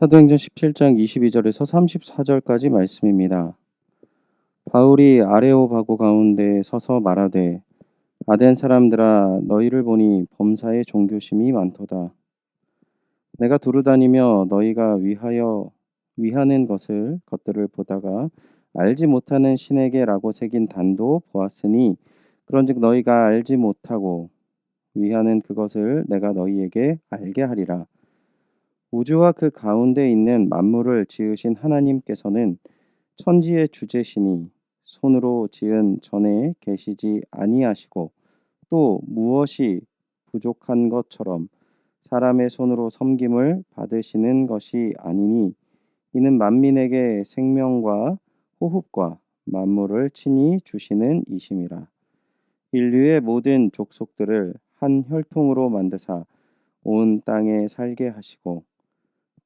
사도행전 17장 22절에서 34절까지 말씀입니다. 바울이 아레오바고 가운데 서서 말하되 아덴 사람들아 너희를 보니 범사에 종교심이 많도다. 내가 두루다니며 너희가 위하여 위하는 것을 것들을 보다가 알지 못하는 신에게라고 새긴 단도 보았으니 그런즉 너희가 알지 못하고 위하는 그것을 내가 너희에게 알게 하리라. 우주와 그 가운데 있는 만물을 지으신 하나님께서는 천지의 주제시니 손으로 지은 전에 계시지 아니하시고 또 무엇이 부족한 것처럼 사람의 손으로 섬김을 받으시는 것이 아니니 이는 만민에게 생명과 호흡과 만물을 친히 주시는 이심이라. 인류의 모든 족속들을 한 혈통으로 만드사 온 땅에 살게 하시고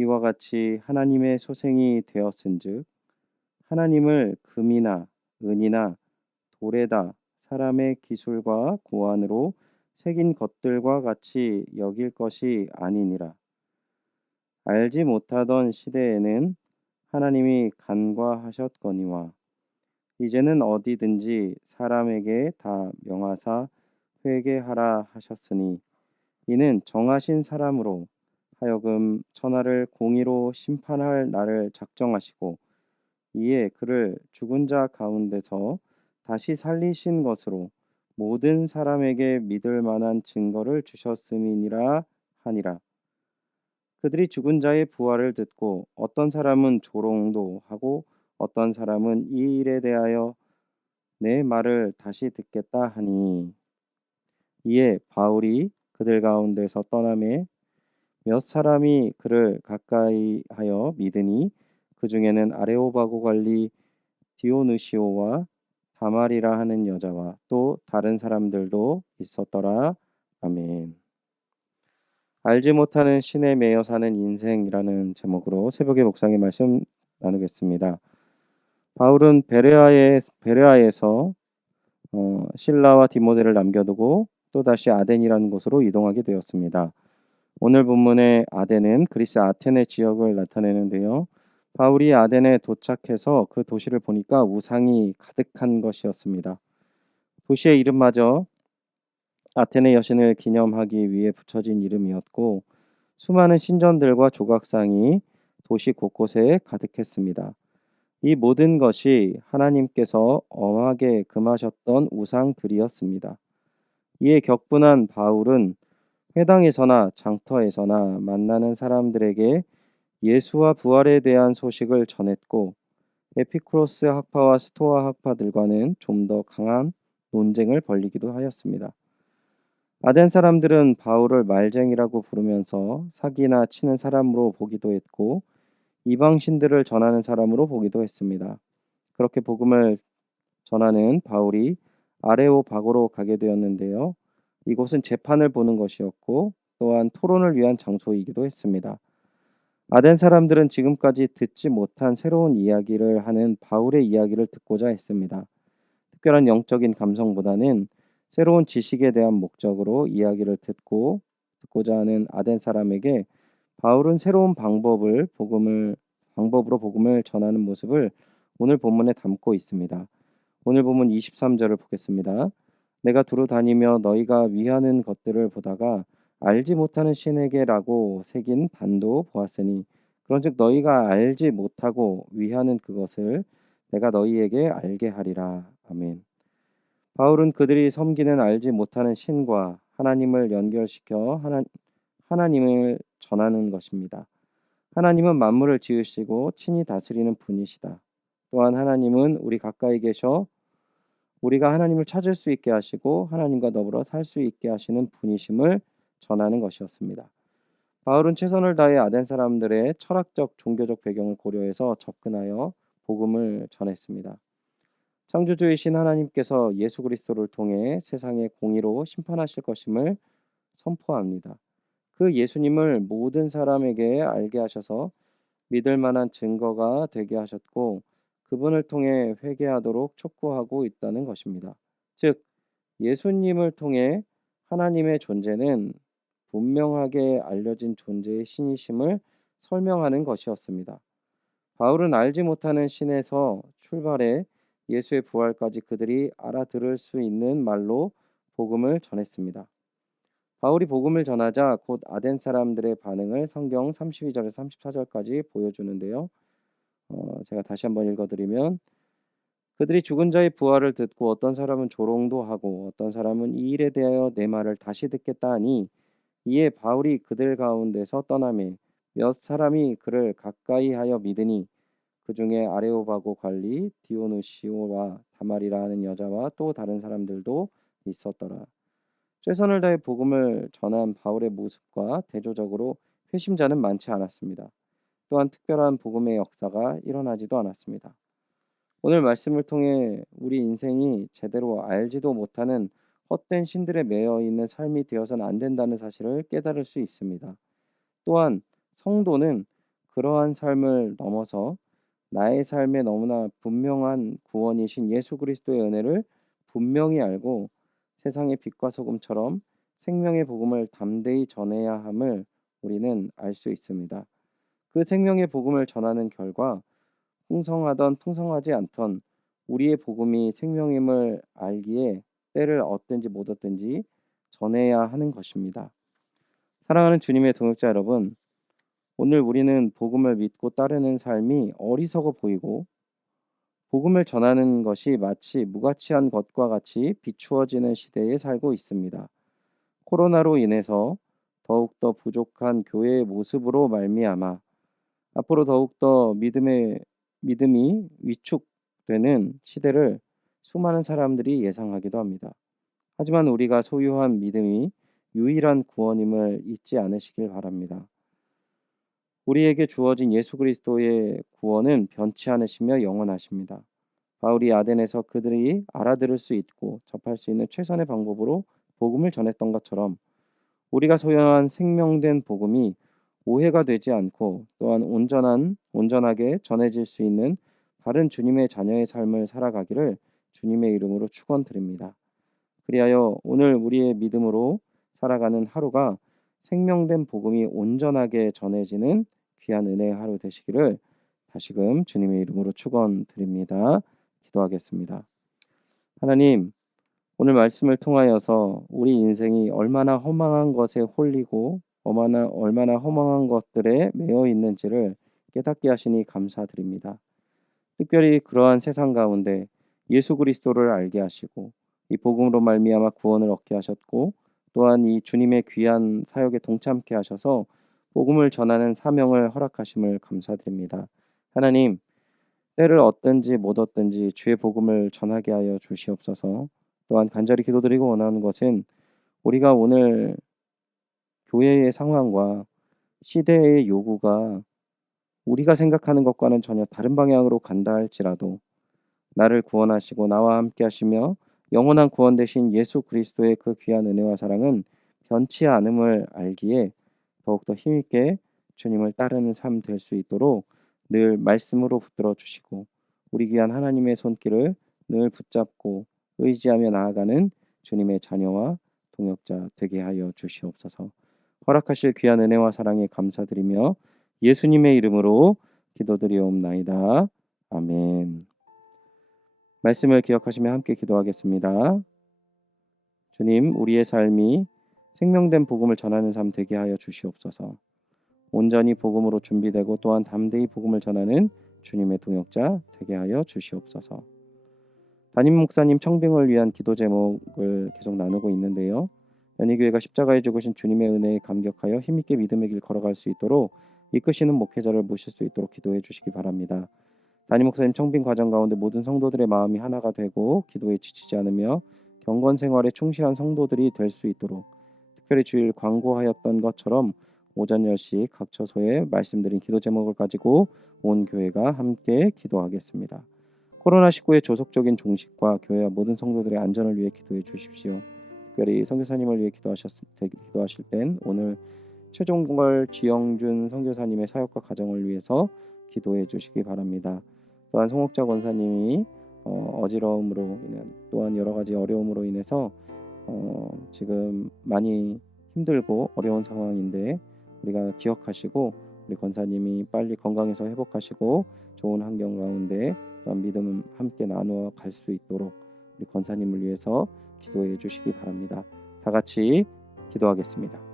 이와 같이 하나님의 소생이 되었은즉 하나님을 금이나 은이나 돌에다 사람의 기술과 고안으로 새긴 것들과 같이 여길 것이 아니니라. 알지 못하던 시대에는 하나님이 간과하셨거니와 이제는 어디든지 사람에게 다 명하사 회개하라 하셨으니 이는 정하신 사람으로 하여금 천하를 공의로 심판할 날을 작정하시고 이에 그를 죽은 자 가운데서 다시 살리신 것으로 모든 사람에게 믿을 만한 증거를 주셨음이니라 하니라. 그들이 죽은 자의 부활을 듣고 어떤 사람은 조롱도 하고 어떤 사람은 이 일에 대하여 내 말을 다시 듣겠다 하니 이에 바울이 그들 가운데서 떠남에 몇 사람이 그를 가까이 하여 믿으니 그 중에는 아레오바고 관리 디오누시오와 다말이라 하는 여자와 또 다른 사람들도 있었더라. 아멘. 알지 못하는 신에 매여 사는 인생이라는 제목으로 새벽의 묵상의 말씀 나누겠습니다. 바울은 베레아에 베레아에서 어, 신라와 디모데를 남겨두고 또 다시 아덴이라는 곳으로 이동하게 되었습니다. 오늘 본문의 아덴은 그리스 아테네 지역을 나타내는데요. 바울이 아덴에 도착해서 그 도시를 보니까 우상이 가득한 것이었습니다. 도시의 이름마저 아테네 여신을 기념하기 위해 붙여진 이름이었고 수많은 신전들과 조각상이 도시 곳곳에 가득했습니다. 이 모든 것이 하나님께서 엄하게 금하셨던 우상들이었습니다. 이에 격분한 바울은 회당에서나 장터에서나 만나는 사람들에게 예수와 부활에 대한 소식을 전했고 에피크로스 학파와 스토아 학파들과는 좀 더 강한 논쟁을 벌리기도 하였습니다. 아덴 사람들은 바울을 말쟁이라고 부르면서 사기나 치는 사람으로 보기도 했고 이방신들을 전하는 사람으로 보기도 했습니다. 그렇게 복음을 전하는 바울이 아레오바고로 가게 되었는데요. 이곳은 재판을 보는 것이었고 또한 토론을 위한 장소이기도 했습니다. 아덴 사람들은 지금까지 듣지 못한 새로운 이야기를 하는 바울의 이야기를 듣고자 했습니다. 특별한 영적인 감성보다는 새로운 지식에 대한 목적으로 이야기를 듣고 듣고자 하는 아덴 사람에게 바울은 새로운 방법을 복음을 방법으로 복음을 전하는 모습을 오늘 본문에 담고 있습니다. 오늘 본문 23절을 보겠습니다. 내가 두루 다니며 너희가 위하는 것들을 보다가 알지 못하는 신에게라고 새긴 단도 보았으니 그런즉 너희가 알지 못하고 위하는 그것을 내가 너희에게 알게 하리라. 아멘. 바울은 그들이 섬기는 알지 못하는 신과 하나님을 연결시켜 하나, 하나님을 전하는 것입니다. 하나님은 만물을 지으시고 친히 다스리는 분이시다. 또한 하나님은 우리 가까이 계셔 우리가 하나님을 찾을 수 있게 하시고 하나님과 더불어 살 수 있게 하시는 분이심을 전하는 것이었습니다. 바울은 최선을 다해 아덴 사람들의 철학적 종교적 배경을 고려해서 접근하여 복음을 전했습니다. 창조주이신 하나님께서 예수 그리스도를 통해 세상의 공의로 심판하실 것임을 선포합니다. 그 예수님을 모든 사람에게 알게 하셔서 믿을 만한 증거가 되게 하셨고 그분을 통해 회개하도록 촉구하고 있다는 것입니다. 즉 예수님을 통해 하나님의 존재는 분명하게 알려진 존재의 신이심을 설명하는 것이었습니다. 바울은 알지 못하는 신에서 출발해 예수의 부활까지 그들이 알아들을 수 있는 말로 복음을 전했습니다. 바울이 복음을 전하자 곧 아덴 사람들의 반응을 성경 32절에서 34절까지 보여주는데요. 어, 제가 다시 한번 읽어드리면 그들이 죽은 자의 부활을 듣고 어떤 사람은 조롱도 하고 어떤 사람은 이 일에 대하여 내 말을 다시 듣겠다 하니 이에 바울이 그들 가운데서 떠나매 몇 사람이 그를 가까이 하여 믿으니 그 중에 아레오바고 관리 디오누시오와 다말이라 하는 여자와 또 다른 사람들도 있었더라. 최선을 다해 복음을 전한 바울의 모습과 대조적으로 회심자는 많지 않았습니다. 또한 특별한 복음의 역사가 일어나지도 않았습니다. 오늘 말씀을 통해 우리 인생이 제대로 알지도 못하는 헛된 신들에 매여 있는 삶이 되어서는 안 된다는 사실을 깨달을 수 있습니다. 또한 성도는 그러한 삶을 넘어서 나의 삶에 너무나 분명한 구원이신 예수 그리스도의 은혜를 분명히 알고 세상의 빛과 소금처럼 생명의 복음을 담대히 전해야 함을 우리는 알 수 있습니다. 그 생명의 복음을 전하는 결과 풍성하던 풍성하지 않던 우리의 복음이 생명임을 알기에 때를 얻든지 못 얻든지 전해야 하는 것입니다. 사랑하는 주님의 동역자 여러분, 오늘 우리는 복음을 믿고 따르는 삶이 어리석어 보이고 복음을 전하는 것이 마치 무가치한 것과 같이 비추어지는 시대에 살고 있습니다. 코로나로 인해서 더욱더 부족한 교회의 모습으로 말미암아 앞으로 더욱더 믿음의 믿음이 위축되는 시대를 수많은 사람들이 예상하기도 합니다. 하지만 우리가 소유한 믿음이 유일한 구원임을 잊지 않으시길 바랍니다. 우리에게 주어진 예수 그리스도의 구원은 변치 않으시며 영원하십니다. 바울이 아덴에서 그들이 알아들을 수 있고 접할 수 있는 최선의 방법으로 복음을 전했던 것처럼 우리가 소유한 생명된 복음이 오해가 되지 않고 또한 온전한 온전하게 전해질 수 있는 바른 주님의 자녀의 삶을 살아가기를 주님의 이름으로 축원드립니다. 그리하여 오늘 우리의 믿음으로 살아가는 하루가 생명된 복음이 온전하게 전해지는 귀한 은혜의 하루 되시기를 다시금 주님의 이름으로 축원드립니다. 기도하겠습니다. 하나님, 오늘 말씀을 통하여서 우리 인생이 얼마나 허망한 것에 홀리고 얼마나 얼마나 허망한 것들에 매여 있는지를 깨닫게 하시니 감사드립니다. 특별히 그러한 세상 가운데 예수 그리스도를 알게 하시고 이 복음으로 말미암아 구원을 얻게 하셨고 또한 이 주님의 귀한 사역에 동참케 하셔서 복음을 전하는 사명을 허락하심을 감사드립니다. 하나님, 때를 얻든지 못 얻든지 주의 복음을 전하게 하여 주시옵소서. 또한 간절히 기도드리고 원하는 것은 우리가 오늘 교회의 상황과 시대의 요구가 우리가 생각하는 것과는 전혀 다른 방향으로 간다 할지라도 나를 구원하시고 나와 함께 하시며 영원한 구원 되신 예수 그리스도의 그 귀한 은혜와 사랑은 변치 않음을 알기에 더욱더 힘있게 주님을 따르는 삶 될 수 있도록 늘 말씀으로 붙들어 주시고 우리 귀한 하나님의 손길을 늘 붙잡고 의지하며 나아가는 주님의 자녀와 동역자 되게 하여 주시옵소서. 허락하실 귀한 은혜와 사랑에 감사드리며 예수님의 이름으로 기도드리옵나이다. 아멘. 말씀을 기억하시며 함께 기도하겠습니다. 주님, 우리의 삶이 생명된 복음을 전하는 삶 되게 하여 주시옵소서. 온전히 복음으로 준비되고 또한 담대히 복음을 전하는 주님의 동역자 되게 하여 주시옵소서. 담임 목사님 청빙을 위한 기도 제목을 계속 나누고 있는데요. 연희교회가 십자가에 죽으신 주님의 은혜에 감격하여 힘있게 믿음의 길 걸어갈 수 있도록 이끄시는 목회자를 모실 수 있도록 기도해 주시기 바랍니다. 담임 목사님 청빙 과정 가운데 모든 성도들의 마음이 하나가 되고 기도에 지치지 않으며 경건 생활에 충실한 성도들이 될 수 있도록 특별히 주일 광고하였던 것처럼 오전 10시 각 처소에 말씀드린 기도 제목을 가지고 온 교회가 함께 기도하겠습니다. 코로나19의 조속적인 종식과 교회와 모든 성도들의 안전을 위해 기도해 주십시오. 특별히 선교사님을 위해 기도하셨, 기도하실 땐 오늘 최종걸 지영준 선교사님의 사역과 가정을 위해서 기도해 주시기 바랍니다. 또한 송옥자 권사님이 어, 어지러움으로 인한 또한 여러 가지 어려움으로 인해서 어, 지금 많이 힘들고 어려운 상황인데 우리가 기억하시고 우리 권사님이 빨리 건강해서 회복하시고 좋은 환경 가운데 또한 믿음 함께 나누어 갈 수 있도록 우리 권사님을 위해서 기도해 주시기 바랍니다. 다 같이 기도하겠습니다.